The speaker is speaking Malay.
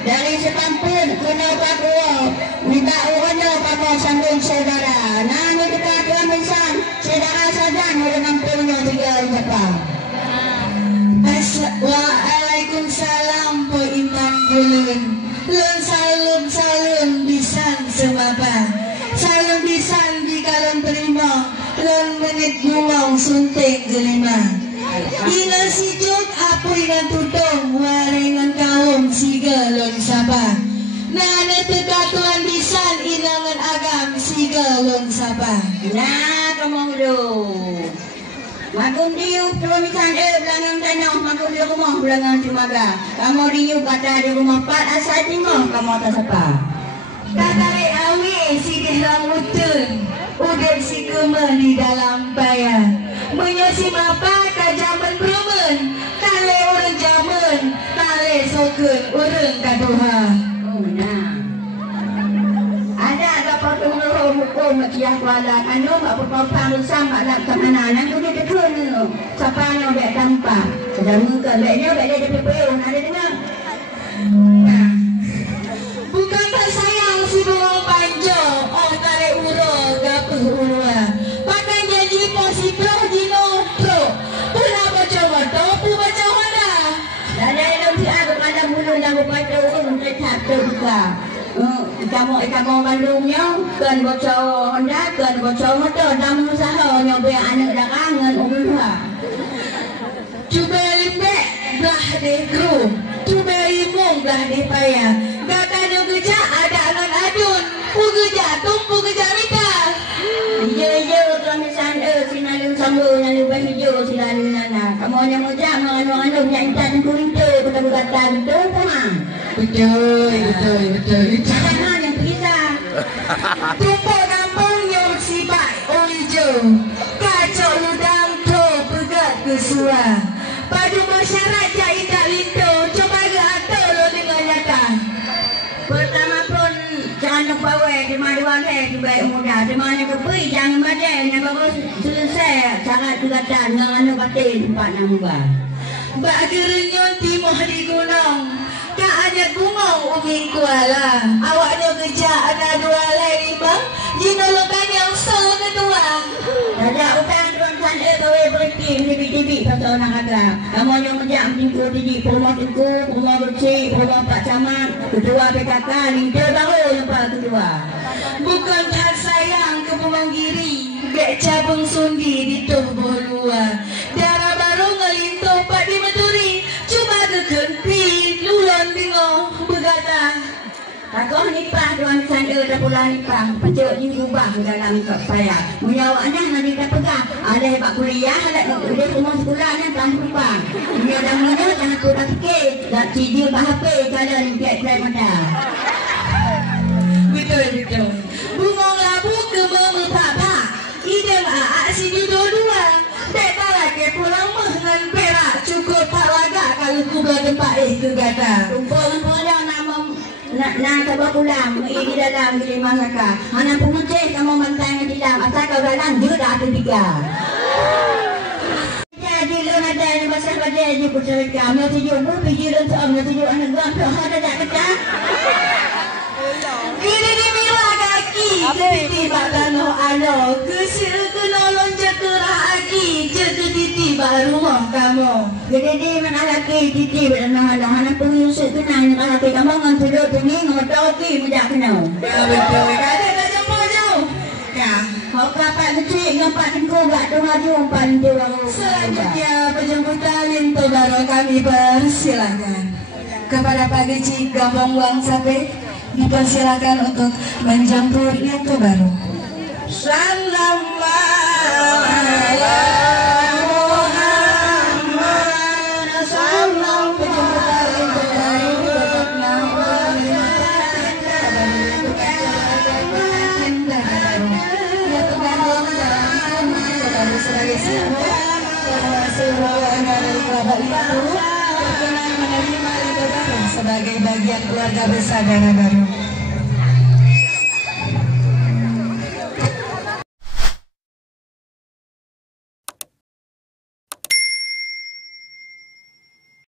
Dari sekampun kena pakua minta uangnya kamu sambung saudara. Nani kita tuan misal saudara saja dengan punya tiga Jepang. Waalaikumsalam po imam gulun. Lun salun bisan semapa. Salun bisan di kalon terima. Lun menit gulong sunting gelima. Ina sijuk apoy ng tutong waray ng kaom sigalon sapa. Nana tegatuan bisan inangan agam sigalon sapa. Nah kamu Magum diu permisan belangang tanah magum diu rumah belangang cimaga. Kamu diu kata di rumah pat asal timah kamu atas apa? Katare awi si rambutun udah si kemen di dalam bayan. Menyasi mapa ka jaman brumen kale orang jaman kale sokeun urang kaduha. Oh nah. Ada apa hukum makiah kuala kanu apa pang sama nak kemana nak udah dekun siapa yang bek tanpa sedang muka beknya bek dia PPU ada dengar. Bukan tak sayang si bawang panjo oh kare uro gapuh urua. Pakai janji posito jino pro. Pula baca wato pu baca wada. Ada yang dia kepada bulu yang baca urun tetap terbuka. Kamu bandungnya kan bocor Honda kan bocor motor dan usaha nyoba anak dah kangen umurha. Cuba limpek belah deh kru. Cuba imung belah deh payah. Kata dia kerja ada anak adun. Pugu jatuh pugu jarita. Iya tuan misan sinalun sambu nalu hijau sinalun nana. Kamu yang mujak menganu nyanyian kuring tu kata betul sama. Betul. Jangan yang bisa. Tumpuk kampung yang sipak hijau. Kacau ludang tu pegat kesua. Padu masyarakat jai tak lintu. Coba ke atur lo dengan nyata. Pertama pun jangan lupa di mana di baik muda. Di mana kebui jangan macam yang bagus selesai. Cara kata dengan anu batin tempat nama. Bak gerenyon timah di gunung. Kak ada bunga umi kuala. Awaknya kerja ada dua lima. Jinolokan yang sel kedua. Ada utang tuan sana kau berhenti TV pasal nak ada. Kamu yang menjak minggu TV rumah bersih rumah Pak Camat kedua PKK lintir baru yang kedua. Bukan tak sayang ke Pemanggiri. Bek cabang sundi di tuh bolua. Darah baru ngelintuh Pak di Meduri. Cuma kekenpi luan bingung berkata. Takut nipah tuan sana dah pulang nipah. Pecuk ni ubah dalam saya. Menyawaknya nanti dah pegang. Ada hebat kuliah, ada rumah sekolah ni tak lupa. Dia dah menyawak jangan aku dah fikir. Dah tidur tak HP kalau ni play muda. Betul. Bunga labu ke mama papa. Idem aksi di dua-dua. Dek tak lagi pulang dengan perak. Cukup tak lagak kalau kuba tempat ke gata. Tumpul nama nak coba pulang. Ini dalam di masaka. Anak pemutih kamu mantai di dalam. Asal kau dalam dia dah ada tiga. Jadi lu ada di masa pada di pusat kamu tujuh pikiran soal tujuh anak gua ada tak kecak. Ini di milah kaki. Tiba-tiba kano ano. Kesir kena loncat kerah aki. Tiba-tiba rumah kamu. Jadi mana laki titi berenang anak pengusut kenal laki kamu ngan tujuh tinggi ngan tahu ki mudah kenal. Ya betul. Ada tak jumpa jauh. Ya, kau kapan kecil ngapak engkau gak tengah jumpa di warung. Selanjutnya penjemputan Linto Baro kami persilakan kepada Pak Geci Gampang Wang Sape, dipersilakan untuk menjemput Linto Baro. Sallallahu alaihi Muhammad sallallahu sebagai simbol dari keluarga itu berkenan menerima Linto Baro sebagai bagian keluarga besar Dana Baru.